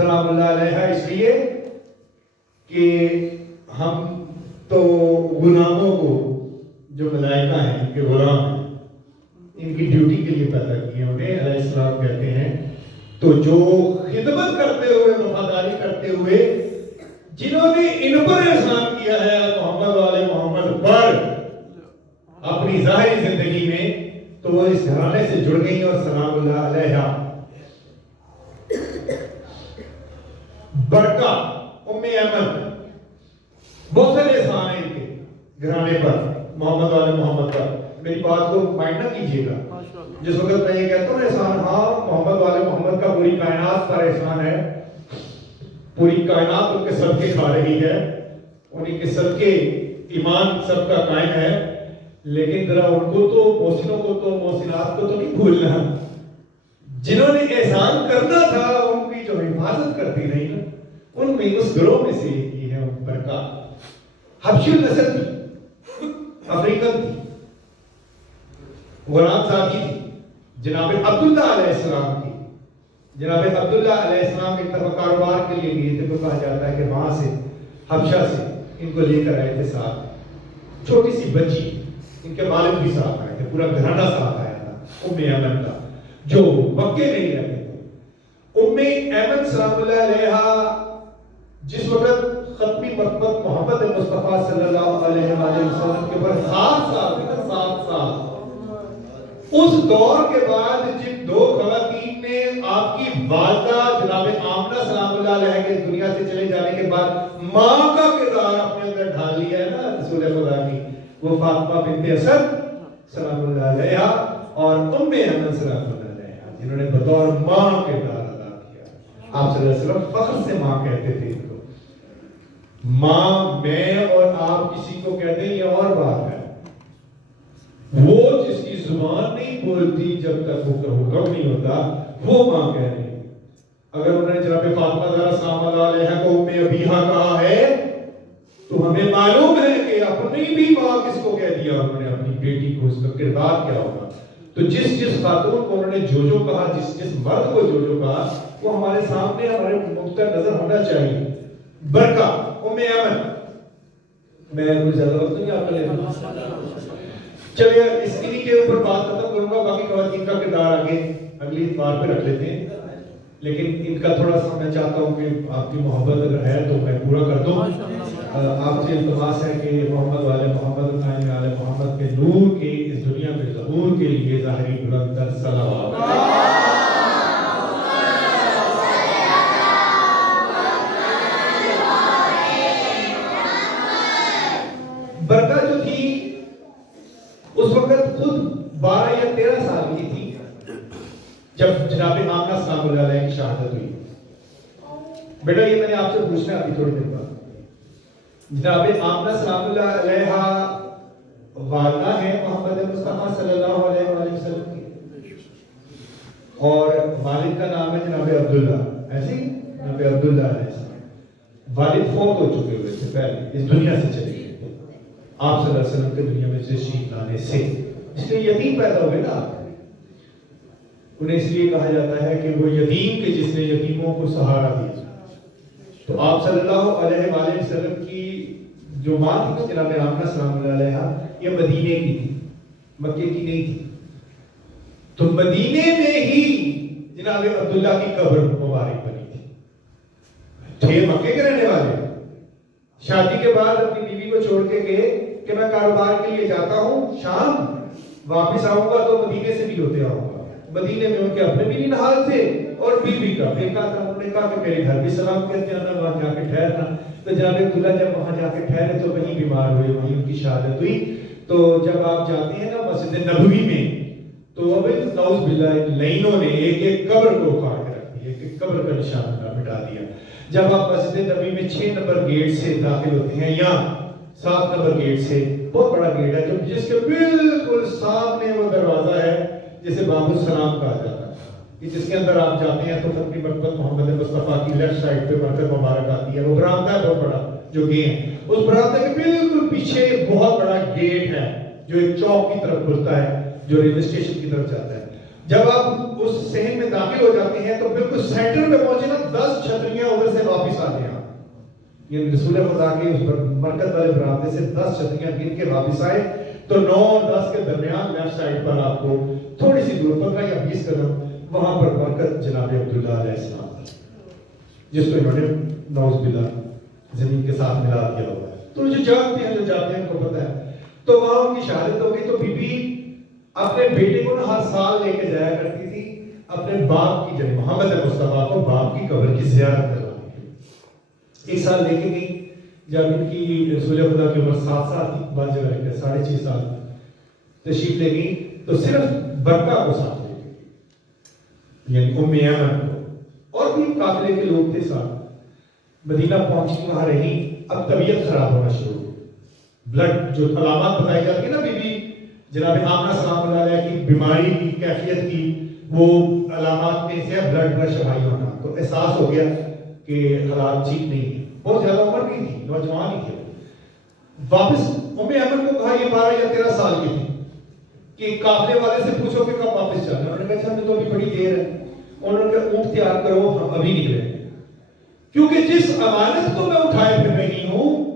سلام اللہ علیہ اس لیے کہ ہم تو غلاموں کو جو ملائکہ ہیں ان کے غلام ہیں ان کی ڈیوٹی کے لیے پیدا کیے انہیں علیہ السلام کہتے ہیں. تو جو خدمت کرتے ہوئے وفاداری کرتے ہوئے جنہوں نے ان پر احسان کیا ہے محمد والے محمد پر اپنی ظاہری زندگی میں تو وہ اس گھرانے سے جڑ گئی اور سلام اللہ علیہ. برکہ ام ایمن بہت سے احسان ہیں ان کے گھرانے پر محمد والے محمد پر. میری بات کو مائنڈ نہ کیجیے گا جس وقت میں یہ کہتا ہوں احسان ہاں محمد والے محمد کا پوری کائنات پر احسان ہے. پوری کائنات ان کے صدقے کھا رہی ہے انہیں کے صدقے ایمان سب کا قائم ہے. لیکن ذرا ان کو تو محسنوں کو تو محسنات کو تو نہیں بھولنا جنہوں نے احسان کرنا تھا ان کی جو حفاظت کرتی رہی نا ان میں اس گروہ میں سے ایک ہے برکہ. حبشی النسل تھی افریقن تھی غلام ساتھی تھی جناب عبداللہ علیہ السلام کی. جناب عبداللہ علیہ السلام ایک طرف کاروبار کے لیے گئے تھے تو کہا جاتا ہے کہ وہاں سے حبشہ سے ان کو لے کر آئے تھے ساتھ. چھوٹی سی بچی ان کے والد بھی ساتھ آئے تھے پورا گھرانہ ساتھ آیا تھا ام ایمن کا جو مکے میں ہی رہتے تھے. ام ایمن سلام اللہ علیہ جس وقت ختمی مرتبت محمد مصطفیٰ صلی اللہ علیہ وسلم کے اوپر 7 سال اس دور کے بعد جن 2 خواتین نے آپ کی والدہ جناب آمنہ سلام اللہ علیہ کے دنیا سے چلے جانے کے بعد ماں کا کردار اپنے اندر ڈال لیا ہے نا رسول خدا کی وہ فاطمہ بنت اسد سلام اللہ علیہ اور ام ایمن سلام اللہ علیہ جنہوں نے بطور ماں کردار ادا کیا. آپ صلی اللہ علیہ وسلم فخر سے ماں کہتے تھے ان کو. ماں میں اور آپ کسی کو کہتے ہیں یہ اور بات ہے. وہ جس کی زبان نہیں بولتی جب تک وہ کا حکم نہیں ہوتا وہ ماں کہہ رہی. اگر انہوں نے جناب فاطمہ زہرا سلام اللہ علیہ کو ام ابیہا کہا ہے تو ہمیں معلوم ہے کہ اپنی بھی ماں کس کو کہہ دیا انہوں نے اپنی بیٹی کو. اس کا کردار کیا ہوگا. تو جس خاتون کو انہوں نے جو کہا جس مرد کو جو کہا وہ ہمارے سامنے ہمارے مختلف نظر ہونا چاہیے. برکہ ام ایمن میں کوئی زیادہ وقت نہیں آپ کا چلیے اس کے اوپر بات ختم کروں گا. باقی خواتین کا کردار آگے اگلی بار پہ رکھ لیتے ہیں. لیکن ان کا تھوڑا سا میں چاہتا ہوں کہ آپ کی محبت اگر ہے تو میں پورا کر دوں. آپ سے التماس ہے کہ محمد والے محمد قائم والے محمد کے نور کے اس دنیا میں ظہور کے لیے ظاہری بلند تر صلوات. برکہ جو تھی اس وقت خود 12 یا 13 سال کی تھی جب جناب آمنہ سلام اللہ علیہ کی شہادت ہوئی. بیٹا یہ میں نے آپ سے پوچھنا ابھی تھوڑی دیر بعد. جناب آمنہ سلام اللہ علیہ والدہ ہیں محمد مصطفیٰ صلی اللہ علیہ وآلہ وسلم کی اور والد کا نام ہے جناب عبداللہ. ایسے ہی جناب عبداللہ علیہ السلام. والد فوت ہو چکے ہوئے تھے پہلے اس دنیا سے چلے گئے تھے آپ صلی اللہ علیہ وسلم کے دنیا میں سے شہید لانے سے. اس لیے یتیم پیدا ہوئے نا آپ. انہیں اس لیے کہا جاتا ہے کہ وہ یتیم کے جس نے یتیموں کو سہارا دیا. تو آپ صلی اللہ علیہ وآلہ وسلم کی جو ماں تھی جناب آمنہ سلام اللہ علیہ یہ مدینے کی تھی مکے کی نہیں تھی. تو مدینے میں ہی جناب عبداللہ کی قبر مبارک بنی تھی. تھے مکے کے رہنے والے. شادی کے بعد اپنی بیوی کو چھوڑ کے گئے کہ میں کاروبار کے لیے جاتا ہوں شام واپس آؤں گا تو مدینے سے بھی ہوتے آؤں گا. مدینے میں ان کے اپنے بھی ننہال تھے اور بیوی کا بیکا تھا. انہوں نے کہا کہ میرے گھر بھی سلام کہتے ہیں وہاں جا کے ٹھہرنا. تو جناب عبداللہ جب وہاں جا کے ٹھہرے تو وہیں بیمار ہوئے وہیں ان کی شہادت ہوئی. تو جب آپ جاتے ہیں نا مسجد نبوی میں تو اب نعوذ باللہ لائنوں نے ایک قبر کو اکھاڑ کے رکھ دیا ایک قبر کا نشان مٹا دیا. جب آپ مسجد نبوی میں 6 نمبر گیٹ سے داخل ہوتے ہیں یا 7 نمبر گیٹ سے بہت بڑا گیٹ ہے جو جس کے بالکل سامنے وہ دروازہ ہے جسے باب السلام کہا جاتا ہے کہ جس کے اندر آپ جاتے ہیں تو ختمی مرتبت محمد مصطفیٰ کی لیفٹ سائڈ پہ مرکز مبارک آتی ہے. وہ برآمدہ ہے بہت بڑا جو گئے ہیں. اس برآمدہ کے بالکل پیچھے بہت بڑا گیٹ ہے جو ایک چوک کی طرف کھلتا ہے جو ریلوے اسٹیشن کی طرف جاتا ہے. جب آپ اس صحن میں داخل ہو جاتے ہیں تو بالکل سینٹر میں پہنچے نا 10 چھتریاں ادھر سے واپس آ جائیں. یہ رسول خدا کے اس مرکز والے برآمدے سے 10 چھتریاں گن کے واپس آئے تو 9 اور 10 کے درمیان لیفٹ سائڈ پر آپ کو تھوڑی سی دور 15 یا 20 قدم وہاں پر برکت جناب عبداللہ علیہ السلام جس کو انہوں نے نوز باللہ زمین کے ساتھ ملا دیا ہوا ہے. تو جو جانتے ہیں ان کو پتہ ہے. تو وہاں ان کی شہادت ہو گئی. تو بی بی اپنے بیٹے کو ہر سال لے کے جایا کرتی تھی اپنے باپ کی جب محمد مصطفیٰ کو باپ کی قبر کی زیارت کروانے کے لیے. ایک سال لے کے گئی. جب ان کی رسول خدا کی عمر 7 سال تھی, بعض جگہ لکھا ہے 6.5 سال تشریف لے گئی, تو صرف برکہ کو ساتھ لے گئی, یعنی ام ایمن کو, اور بھی قافلے کے لوگ تھے ساتھ. مدینہ پہنچی, وہاں رہی. اب طبیعت خراب ہونا شروع ہوئی. بلڈ جو علامات بتائی جاتی ہے نا بی بی جناب آمنہ سلام اللہ علیہ کی بیماری کی کیفیت کی, وہ علامات میں سے بلڈ پریشر ہائی ہونا. تو احساس ہو گیا کہ حالات ٹھیک نہیں ہے. بہت زیادہ عمر نہیں تھی, نوجوان ہی تھے. واپس ام ایمن کو کہا, یہ 12 یا 13 سال کی تھی, کہ قافلے والے سے پوچھو کہ کب واپس جانا. انہوں نے کہا ہمیں تو ابھی بڑی دیر ہے. انہوں نے کہا اونٹ تیار کرو, ہم ابھی نکلیں گے, کیونکہ جس امانت کو میں اٹھائے پھر رہی ہوں,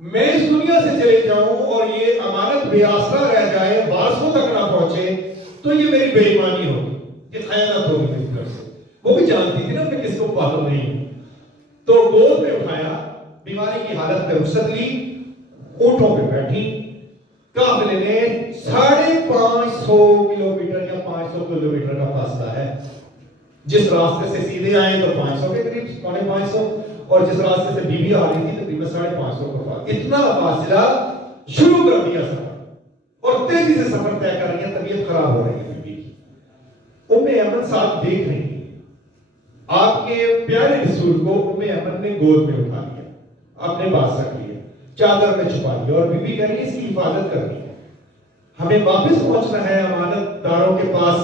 میں اس دنیا سے چلے جاؤں اور یہ امانت بے آسرا رہ جائے, وارثوں تک نہ پہنچے, تو یہ میری بے ایمانی ہوگی, یہ خیانت ہوگی میری طرف سے. وہ بھی جانتی تھی نا میں کس کو پالوں نہیں ہوں. تو گود میں اٹھایا, بیماری کی حالت میں رخصت لی, اونٹوں پہ بیٹھی. قافلے نے 550 کلومیٹر یا 500 کلومیٹر کا فاصلہ ہے. جس راستے سے سیدھے آئے تو 500 کے قریب, 550, اور جس راستے سے بی بی آ رہی تھی تقریباً 550 کا فاصلہ. اتنا فاصلہ شروع کر دیا سفر, اور تیزی سے سفر طے کر رہی ہے. طبیعت خراب ہو رہی ہے بی بی کی. ام ایمن صاحب دیکھ رہی ہے. آپ کے پیارے رسول کو ام ایمن نے گود میں اٹھا لیا, اپنے پاس رکھ لیا, چادر میں چھپا لیا, اور بی بی کہہ رہی ہے اس کی حفاظت کرنی ہے, ہمیں واپس پہنچنا ہے امانت داروں کے پاس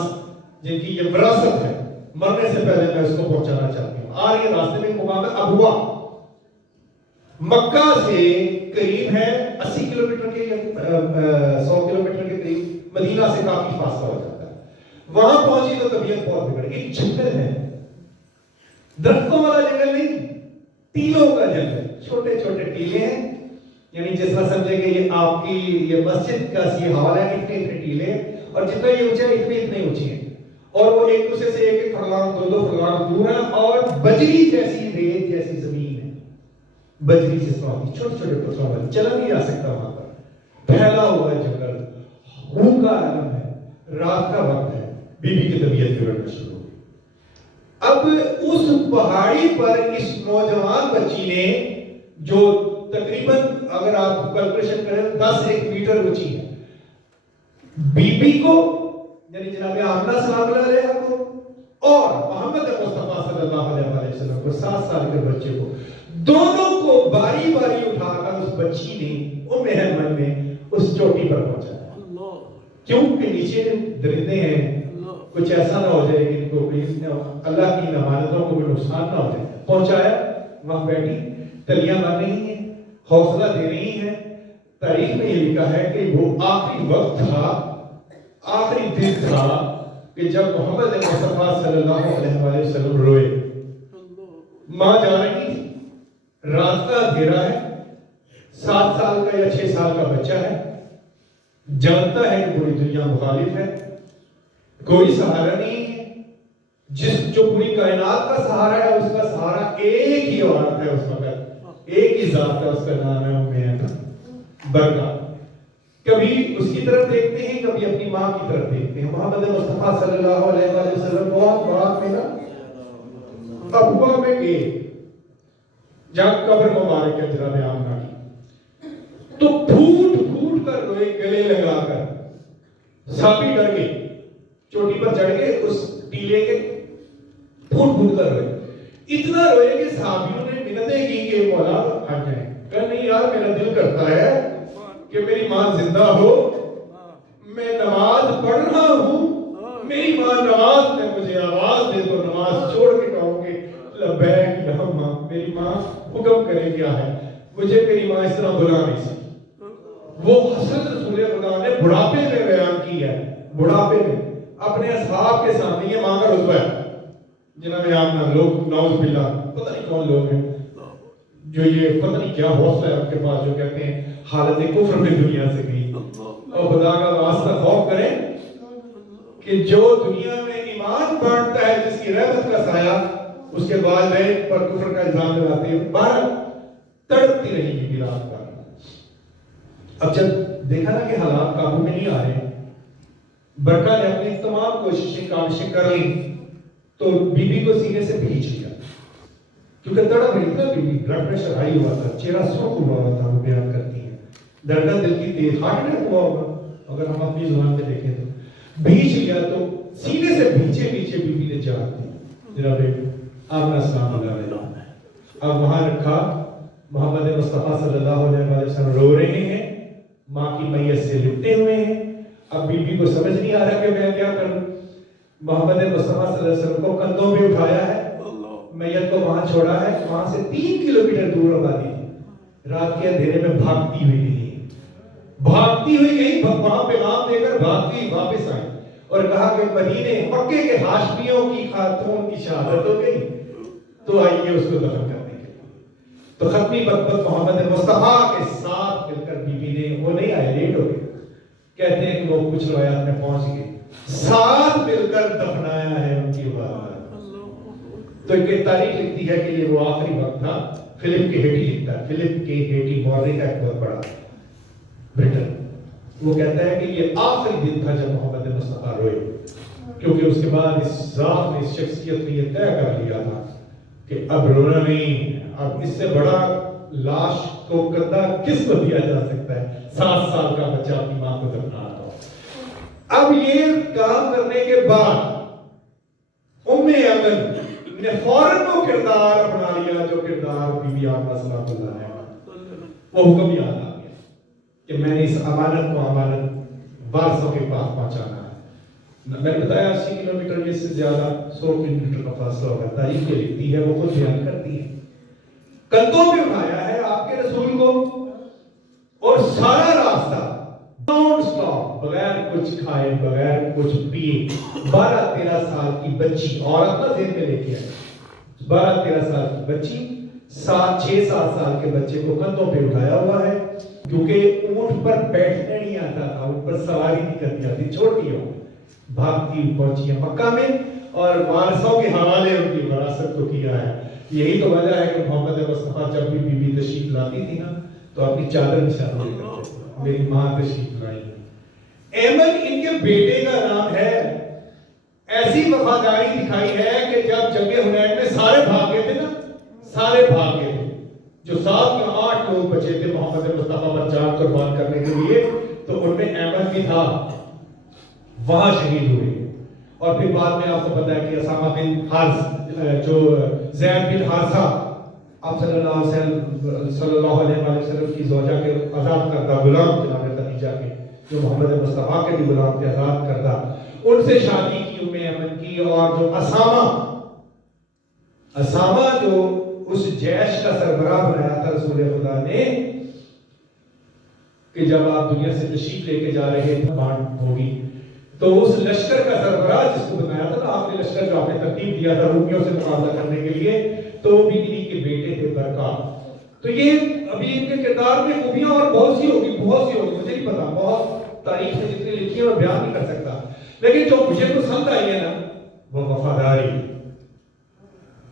جن کی یہ وراثت ہے. مرنے سے پہلے میں اس کو پہنچانا چاہتی ہوں. آ رہی ہے, راستے میں مقام ہے ابوا, مکہ سے قریب ہے 80 کلومیٹر کے یا 100 کلومیٹر کے قریب. مدینہ سے کافی فاصلہ ہو جاتا ہے. وہاں پہنچی تو طبیعت بہت بگڑ گئی. جنگل ہے, درختوں والا جنگل نہیں, ٹیلوں کا جنگل, چھوٹے چھوٹے ٹیلے ہیں. یعنی جس طرح سمجھے کہ یہ آپ کی یہ مسجد کا سی حوالہ ہے, اتنے اتنے ٹیلے, اور جتنا یہ اونچا ہے اتنے اتنے اونچی ہیں, اور وہ ایک دوسرے سے 1-1 فرلانگ 2-2 فرلانگ دور ہیں, اور بجری جیسی ریت جیسی زمین ہے. بجری جس طرح ہوتی, چھوٹے چھوٹے پتھروں والی, چلا نہیں جا سکتا وہاں پر. پھیلا ہوا ہے جنگل, ہو کا عالم ہے, رات کا وقت ہے. بی بی کی طبیعت بگڑنا شروع ہو گئی. اب اس پہاڑی پر اس نوجوان بچی نے, جو تقریباً اگر آپ کیلکولیشن کریں 10-1 میٹر اونچی ہے, بی بی کو یعنی جناب آمنہ سلام اللہ علیہ کو اور محمد مصطفیٰ صلی اللہ علیہ وسلم کو 7 سال کے بچے کو, دونوں کو باری باری اٹھا کر اس بچی نے ام ایمن نے اس چوٹی پر پہنچایا. کیونکہ نیچے درندے ہیں, کچھ ایسا نہ ہو جائے کہ ان کو اللہ کی امانتوں کو کوئی نقصان نہ ہو جائے. پہنچایا, وہاں بیٹھی, تلیاں مار رہی ہیں, حوصلہ دے رہی ہیں. تاریخ میں یہ لکھا ہے کہ وہ آخری وقت تھا, آخری دن تھا کہ جب محمد مصطفیٰ صلی اللہ علیہ وسلم روئے. ماں جا رہی تھی, رات کا اندھیرا ہے, 7 سال کا یا 6 سال کا بچہ ہے, جانتا ہے کہ پوری دنیا مخالف ہے, کوئی سہارا نہیں ہے. جو پوری کائنات کا سہارا ہے, اس کا سہارا ایک ہی عورت ہے اس وقت, ایک ہی ذات ہے, اس کا نام ہے ام ایمن برکہ. کبھی اس کی طرف دیکھتے ہیں, کبھی اپنی ماں کی طرف دیکھتے ہیں. محمد مصطفیٰ صلی اللہ علیہ وسلم بہت بات میں نا ابوا میں گئے, جہاں قبر مبارک ہے جناب آمنہ کی, تو پھوٹ پھوٹ کر روئے, گلے لگا کر. صحابی ڈر گئے, چوٹی پر چڑھ گئے, اس ٹیلے کے پھوٹ پھوٹ کر روئے. اتنا روئے کہ صحابیوں نے منتیں کی کہ مولا ہٹ جائیں. کہا نہیں یار, میرا دل کرتا ہے کہ میری ماں زندہ ہو, میں نماز پڑھ رہا ہوں, میری ماں نماز میں مجھے آواز دے تو نماز چھوڑ کے کہوں گے لبیک یا ماں. میری ماں حکم کرے کیا ہے, مجھے میری ماں اس طرح بلا نہیں سکی. وہ حسن رسول خدا نے بڑھاپے میں بیان کی ہے, بڑھاپے میں. اپنے اصحاب کے سامنے، یہ ماں کا رتبہ ہے جنہوں میں آپ نہ لوگ نعوذ باللہ پتہ نہیں کون لوگ ہیں جو یہ پتہ نہیں کیا حوصلہ ہے آپ کے پاس جو کہتے ہیں حالت کفر میں دنیا سے گئی، اور خدا کا واسطہ خوف کریں کہ جو دنیا میں ایمان بانٹتا ہے جس کی رحمت کا سایہ اس کے والدین پر کفر کا الزام لگاتے ہیں، بارہ تڑپتی رہی گی رات کا۔ اب جب دیکھا نا کہ حالات قابو میں نہیں آ رہے، برکا نے اپنی تمام کاوشیں کر لی تو بی بی کو سینے سے بھیج لیا، کیونکہ تڑپ رہی تھی، بی بی بلڈ پریشر ہائی ہوا تھا، چہرہ سرخ ہوا ہوا تھا، وہ بیان کرتی ہے، دھڑکن دل کی تیز، ہارٹ اٹیک ہوا ہوگا اگر ہم اپنی زبان میں دیکھیں تو، بھیج لیا تو سینے سے بھیجے بی بی نے جان دی جناب آمنہ سلام اللہ علیہ۔ اب وہاں رکھا، محمد مصطفیٰ صلی اللہ علیہ وسلم رو رہے ہیں، ماں کی میت سے لپٹے ہوئے ہیں، اب بی بی کو سمجھ نہیں آ رہا کہ میں کیا کروں، محمد مصطفیٰ صلی اللہ علیہ وسلم کو کندھوں پہ اٹھایا ہے، میت کو وہاں چھوڑا ہے، وہاں سے 3 کلومیٹر دور آبادی تھی، رات کے اندھیرے میں بھاگتی ہوئی گئی، وہاں پیغام دے کر بھاگتی واپس آئی اور کہا کہ مدینے مکے کے ہاشمیوں کی خاتون کی شہادت ہو گئی، تو آئیے اس کو دفن کرنے کے لیے۔ تو ختمی برکت محمد مصطفیٰ کے ساتھ مل کر بی بی نے، وہ نہیں آئے، لیٹ ہو گئے، کہتے ہیں کہ وہ کچھ روایات میں پہنچ گئے، ساتھ مل کر دفنایا ہے ان کی والدہ۔ تو ایک تاریخ لکھتی ہے کہ یہ وہ آخری وقت تھا، فلپ کے ہیٹی لکھتا ہے، فلپ کے ہیٹی مورننگ کا ایک بہت بڑا برٹن، وہ کہتا ہے کہ یہ آخری دن تھا جب محمد مصطفیٰ روئے، کیونکہ اس کے بعد اس ذات نے، اس شخصیت نے یہ طے کر لیا تھا کہ اب رونا نہیں، اب اس سے بڑا لاش کو کندھا کس کو دیا جا سکتا ہے، 7 سال کا بچہ اپنی ماں کو دفنا رہا ہو۔ اب یہ کام کرنے کے بعد ام ایمن نے فوراً وہ کردار اپنا لیا جو کردار بی بی آمنہ صلی اللہ علیہ وسلم، وہ حکم یاد آ گیا کہ میں نے اس امانت کو امانت وارثوں کے پاس پہنچانا ہے۔ میں نے بتایا 80 کلومیٹر یہ سے زیادہ 100 کلومیٹر کا فاصلہ ہوگا، تاریخ یہ لکھتی ہے، وہ خود بیان کرتی ہے، کندھوں پہ اٹھایا ہے آپ کے رسول کو، اور سارا راستہ نون سٹاپ، بغیر کچھ کھائے بغیر کچھ پیے، 12-13 سال کی بچی، عورت نہ ذہن میں لے کے آئے، 12-13 سال کی بچی 6-7 سال کے بچے کو کندھوں پہ اٹھایا ہوا ہے، کیونکہ اونٹ پر بیٹھنے نہیں آتا تھا، اونٹ پر سواری نہیں کرنی آتی، چھوٹی ہو بھاگتی پہنچی ہے مکہ میں، اور وارثوں کے حوالے ان کی وراثت کو کیا ہے۔ یہی تو وجہ ہے کہ محمد مصطفیٰ جب بھی بی بی تشریف لاتی تھی نا تو اپنی چادر بچھاتے تھے، میری ماں تشریف لائی۔ ایمن ان کے بیٹے کا نام ہے، ایسی وفاداری دکھائی ہے کہ جب جنگ حنین میں سارے بھاگ گئے تھے نا، سارے بھاگ گئے تھے، جو 7 یا 8 لوگ بچے تھے محمد مصطفیٰ پر جان قربان کرنے کے لیے، تو ان میں ایمن بھی تھا، وہاں شہید ہوئے۔ اور پھر بعد میں آپ کو پتا ہے کہ اسامہ بن حارث، جو زید بن حارثہ آپ صلی اللہ علیہ وسلم کی زوجہ کے آزاد کردہ غلام جناب خدیجہ کے، جو محمد مصطفیٰ کے بھی غلام تھے آزاد کردہ، ان سے شادی کی ام ایمن کی، اور جو اسامہ جو اس جیش کا سربراہ بنایا تھا رسول خدا نے، کہ جب آپ دنیا سے تشریف لے کے جا رہے تھے بانٹ ہوگی، تو اس لشکر کا سربراہ جس کو بتایا تھا نا آپ نے، لشکر جو آپ نے ترتیب دیا تھا رومیوں سے مقابلہ کرنے کے لیے، تو وہ بھی انہی کے بیٹے تھے برکا۔ تو یہ ابھی ان کے کردار میں خوبیاں اور بہت سی ہوگی، مجھے نہیں پتا، بہت تاریخ میں جتنی لکھی ہے میں بیان نہیں کر سکتا، لیکن جو مجھے پسند آئی ہے نا وہ وفاداری،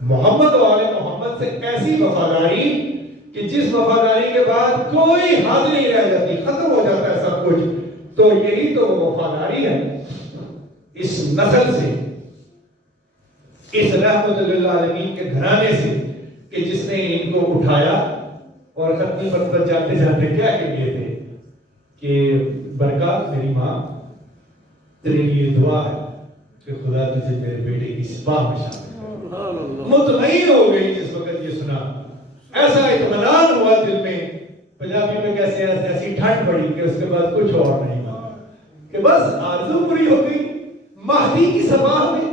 محمد والے محمد سے ایسی وفاداری کہ جس وفاداری کے بعد کوئی حد نہیں رہ جاتی، ختم ہو جاتا ہے سب کچھ، تو یہی تو وفاداری ہے اس نسل سے، اس رحمت للعالمین کے گھرانے سے، کہ جس نے ان کو اٹھایا اور ختمی مرتبہ جاتے جاتے کیا کہ گئے تھے کہ برکات میری ماں تیرے لیے دعا ہے کہ خدا تجھے میرے بیٹے کی سپاہ میں شامل کرے۔ مطمئن ہو گئی جس وقت یہ سنا، ایسا اطمینان ہوا دل میں، پنجابی میں کیسے ایسی ٹھنڈ پڑی کہ اس کے بعد کچھ اور نہیں مانگا، کہ بس آرزو پوری ہو گئی، مہدی کی سپاہ میں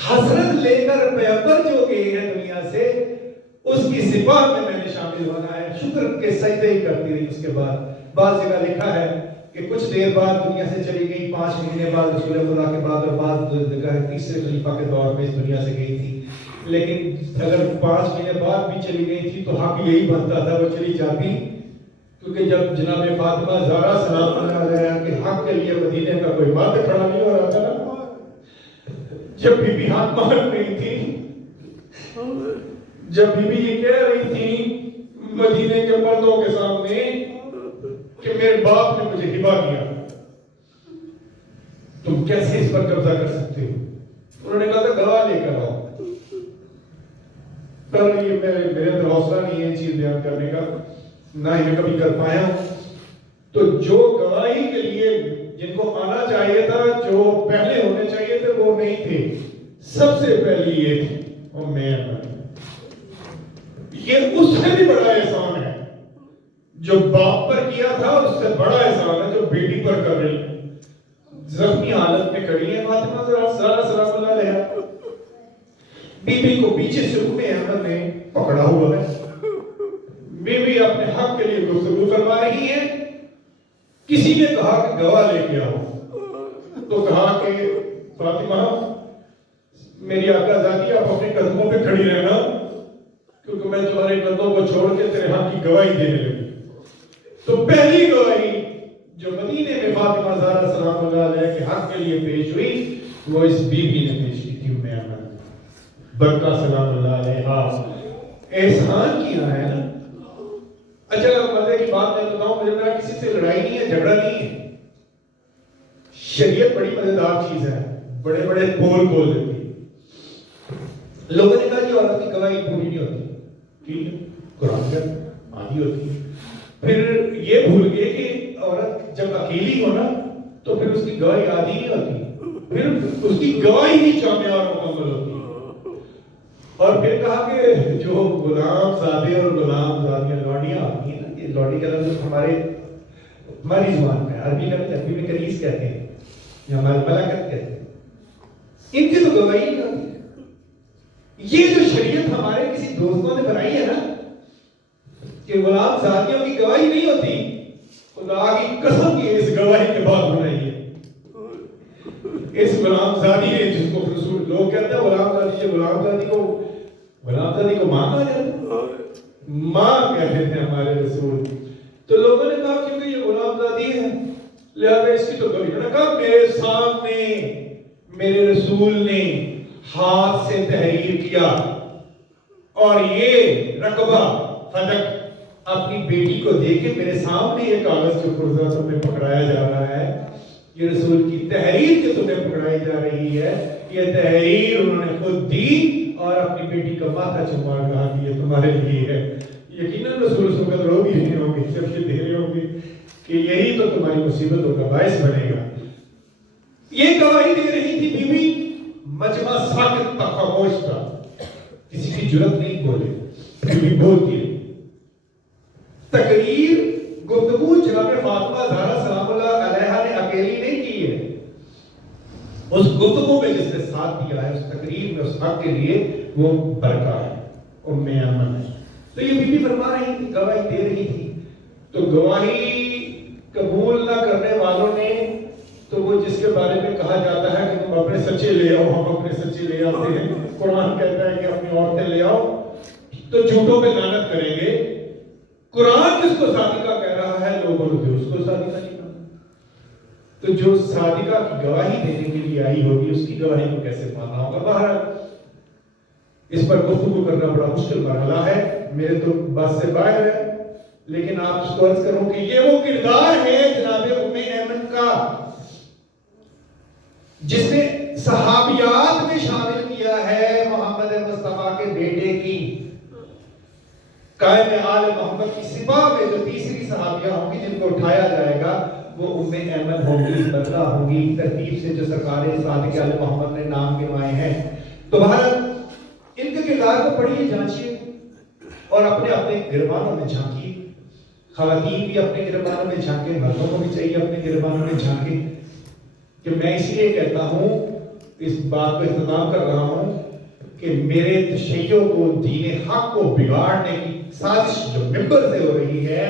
حسرت لے کر پیغمبر جو گئے ہیں دنیا سے، اس کی سپاہ میں نے شامل ہونا ہے، شکر کے سجدے ہی کرتی رہی۔ اس کے بعد بعض جگہ لکھا ہے کہ کہ کچھ دیر بعد دنیا سے چلی گئی، 5 مہینے بعد رسول خدا کے بعد، اور بعد تیسرے خلیفہ کے دور میں اس دنیا سے گئی تھی. لیکن اگر 5 مہینے بعد بھی چلی گئی تھی تو حق یہی بنتا تھا وہ چلی جاتی، کیونکہ جب جناب فاطمہ زہرا سلام اللہ علیہا کے حق کے لیے مدینے کا کوئی بات کھڑا نہیں ہو رہا تھا نا، جب بی بی ہاتھ مار رہی تھی، جب بی بی یہ کہہ رہی تھی مدینے کے مردوں کے سامنے کہ میرے باپ نے مجھے ہبہ کیا، تم کیسے اس پر قبضہ کر سکتے ہو؟ انہوں نے کہا تھا گواہ لے کر آؤ. پر یہ میرے اندر حوصلہ نہیں ہے چیز بیان کرنے کا، نہ ہی میں کبھی کر پایا ہوں. تو جو گواہی کے لیے جن کو آنا چاہیے تھا، جو پہلے ہونے چاہیے تھے، وہ نہیں تھے. سب سے پہلی یہ تھی ام ایمن. یہ اس سے بھی بڑا احسان ہے جو باپ پر کیا تھا، اس سے بڑا احسان ہے جو بیٹی پر کر رہی ہے. زخمی حالت میں کھڑی ہے فاطمہ زہرا سلام اللہ علیہا، بی بی کو پیچھے سے ام ایمن نے پکڑا ہوا ہے. بی بی اپنے حق کے لیے گفتگو فرما رہی ہے. کسی نے کہا کہ گواہ لے کے آؤ، تو کہا کہ فاطمہ میری آقا زادی آپ اپنے قدموں پہ کھڑی رہنا، کیونکہ میں تمہارے قدموں کو چھوڑ کے تیرے حق کی گواہی دینے لگی. تو پہلی گواہی جو مدینے میں فاطمہ زہرا سلام اللہ علیہا کے حق کے لیے پیش ہوئی، وہ اس بی بی نے پیش کی تھی ام ایمن برکہ سلام اللہ علیہا. احسان کیا ہے نا. اچھا مزے کی بات میں بتاؤں، مجھے میرا کسی سے لڑائی نہیں ہے، جھگڑا نہیں ہے. شریعت بڑی مزیدار چیز ہے، بڑے بڑے بول دیتی ہے. لوگوں نے کہا کہ عورت کی گواہی پوری نہیں ہوتی، ٹھیک ہے، قرآن کا آدھی ہوتی ہے. پھر یہ بھول گئے کہ عورت جب اکیلی ہو نا تو پھر اس کی گواہی آدھی نہیں ہوتی، پھر اس کی گواہی ہی جامع اور مکمل ہوتی ہے. اور پھر کہا کہ جو غلام زادے اور غلام زادیاں لوڈیاں آتی ہیں نا، یہ لوڈی کا لفظ ہماری زبان میں، عربی میں کنیز کہتے ہیں یا ملکت کہتے ہیں. ان کی تو گواہی نہیں ہوتی. یہ جو شریعت ہمارے کسی دوستوں نے بنائی ہے نا کہ غلام زادیوں کی گواہی نہیں ہوتی، خدا کی قسم کی اس گواہی کے بعد بنائی ہے. اس غلام زادی نے جس کو رسول لوگ کہتے ہیں غلام زادی، یہ غلام زادی کو ماں کہا جاتا ہے، ماں کہتے ہیں ہمارے رسول. تو لوگوں نے کہا کیونکہ یہ غلام زادی ہے لہذا اس کی تو گواہی. انہوں نے کہا میرے سامنے میرے رسول نے ہاتھ سے تحریر کیا اور یہ رقبہ فدق اپنی بیٹی کو دے کے میرے سامنے یہ کاغذ کے اوپر تمہیں پکڑایا جا رہا ہے. یہ رسول کی تحریر جو تمہیں پکڑائی جا رہی ہے، یہ تحریر انہوں نے خود دی اور اپنی بیٹی کا ماتھا چوما کہا کہ یہ تمہارے لیے ہے. یقیناً رسول اس وقت رو بھی نہیں ہوں گے جب یہ دے رہے ہوں گے کہ یہی تو تمہاری مصیبتوں کا باعث بنے گا. یہ گواہی دے رہی تھی بی بی. مجمع ساکت تھا، خاموش تھا، کسی کی جرت نہیں بولے. بی بی بولتی رہی. تقریر گفتگو جناب فاطمہ زہرا سلام اللہ علیہا نے اکیلی نہیں کی ہے. اس گفتگو میں جس نے ساتھ دیا ہے، اس تقریر میں، اس حق کے لیے، وہ برکہ ہے، ام ایمن ہے. تو یہ بی بی فرما رہی تھی، گواہی دے رہی تھی. تو گواہی قبول نہ کرنے والوں نے تو وہ جس کے بارے میں کہا جاتا ہے کہ تم اپنے سچے لے آؤ، ہم اپنے سچے لے آتے ہیں. قرآن کہتا ہے کہ اپنی عورتیں لے آؤ، تو جھوٹوں پہ لعنت کریں گے. قرآن جس کو صادقہ کہہ رہا ہے، لوگوں نے اس کو صادقہ نہیں کہا. تو جو صادقہ کی گواہی دینے کے لیے آئی ہوگی، اس کی گواہی کو کیسے ماننا ہوگا؟ بہرحال اس پر گفتگو کرنا بڑا مشکل مرحلہ ہے، میرے تو بس سے باہر ہے. لیکن آپ اس کو عرض کروں کہ یہ وہ کردار ہے جناب ام ایمن کا جس نے صحابیات میں شامل کیا ہے محمد مصطفیٰ کے بیٹے کی. قائم آل محمد کی سپاہ میں جو تیسری صحابیہ ہوں گی جن کو اٹھایا جائے گا، وہ ام ایمن ہوگی، بدلہ ہوگی، ترتیب سے جو سرکار صادق آل محمد نے نام گنوائے ہیں. تو بہرحال ان کے کردار کو پڑھیے، جانچیے اور اپنے اپنے گربانوں میں جھانکیے. خواتین بھی اپنے گربانوں میں جھانکیں، مردوں کو بھی چاہیے اپنے گربانوں میں جھانکیں. کہ میں اس لیے کہتا ہوں، اس بات کو اختتام کر رہا ہوں کہ میرے تشیع کو، دین حق کو بگاڑنے کی سازش جو ممبر سے ہو رہی ہے،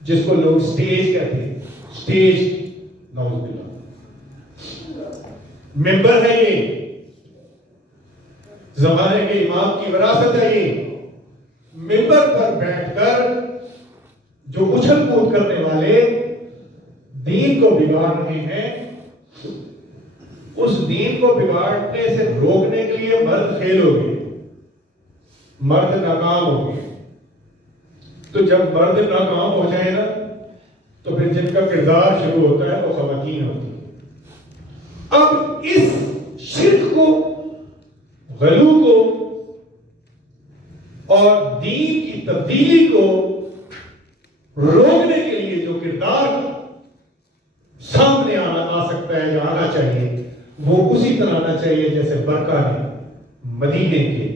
جس کو لوگ سٹیج کہتے ہیں، سٹیج، نعوذ باللہ، ممبر ہے یہ، زمانے کے امام کی وراثت ہے یہ، ممبر پر بیٹھ کر جو اچھل کود کرنے والے دین کو بگاڑ رہے ہیں، اس دین کو بگاڑنے سے روکنے کے لیے مرد فیل ہو گئے، مرد ناکام ہو گئے۔ تو جب مرد ناکام ہو جائے نا تو پھر جن کا کردار شروع ہوتا ہے وہ خواتین ہوتی ہیں۔ اب اس شرک کو، غلو کو اور دین کی تبدیلی کو روکنے کے لیے جو کردار سامنے آ سکتا ہے، جو آنا چاہیے، وہ اسی طرح آنا چاہیے جیسے برکہ نے مدینے کے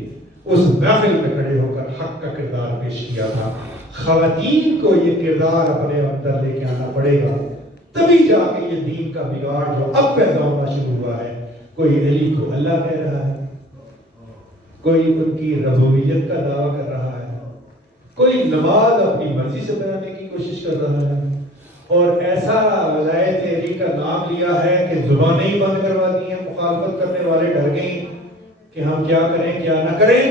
اس محفل میں کھڑے ہو کر حق کا کردار پیش کیا تھا۔ خواتین کو یہ کردار اپنے اندر لے کے آنا پڑے گا، تبھی جا کے یہ دین کا بگاڑ جو اب پیدا ہونا شروع ہوا ہے، کوئی علی کو اللہ کہہ رہا ہے، کوئی ان کی ربوبیت کا دعویٰ کر رہا ہے، کوئی نماز اپنی مرضی سے بنانے کی کوشش کر رہا ہے، اور ایسا ولایت علی کا نام لیا ہے کہ زبانیں ہی بند کروا دی ہیں۔ مخالفت کرنے والے ڈر گئے کہ ہم کیا کریں کیا نہ کریں،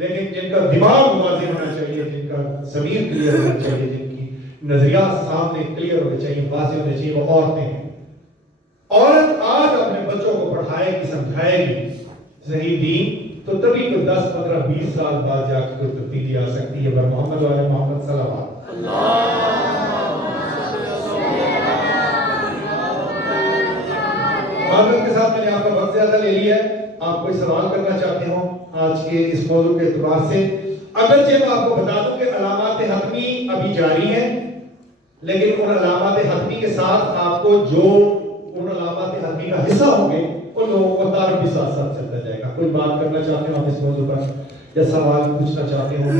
لیکن جن کا دماغ واضح ہونا چاہیے، جن کا ضمیر کلیئر ہونا چاہیے، جن کی نظریات سامنے کلیئر ہونے چاہیے، واضح ہونے چاہیے، وہ عورتیں ہیں۔ عورت آج اپنے بچوں کو پڑھائے گی، سمجھائے گی صحیح دین، تو تبھی کوئی 10 15 20 سال بعد جا کے کوئی تبدیلی آ سکتی ہے۔ پر محمد والے محمد صلی اللہ علیہ وسلم، معذرت کے ساتھ میں نے آپ کا وقت زیادہ لے لیا ہے۔ آپ کوئی سوال کرنا چاہتے ہوں آج کے اس موضوع کے اعتبار سے؟ اگرچہ میں آپ کو بتا دوں کہ علامات حتمی ابھی جاری ہیں، لیکن ان علامات حتمی کے ساتھ آپ کو جو ان علامات حتمی کا حصہ ہوں گے، ان لوگوں کا تعارف بھی ساتھ ساتھ چلتا جائے گا۔ کوئی بات کرنا چاہتے ہوں آپ اس موضوع پر، یا سوال پوچھنا چاہتے ہوں،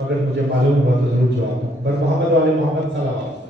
اگر مجھے معلوم ہوا تو ضرور جواب دوں۔ پر محمد والے محمد صلی اللہ علیہ وسلم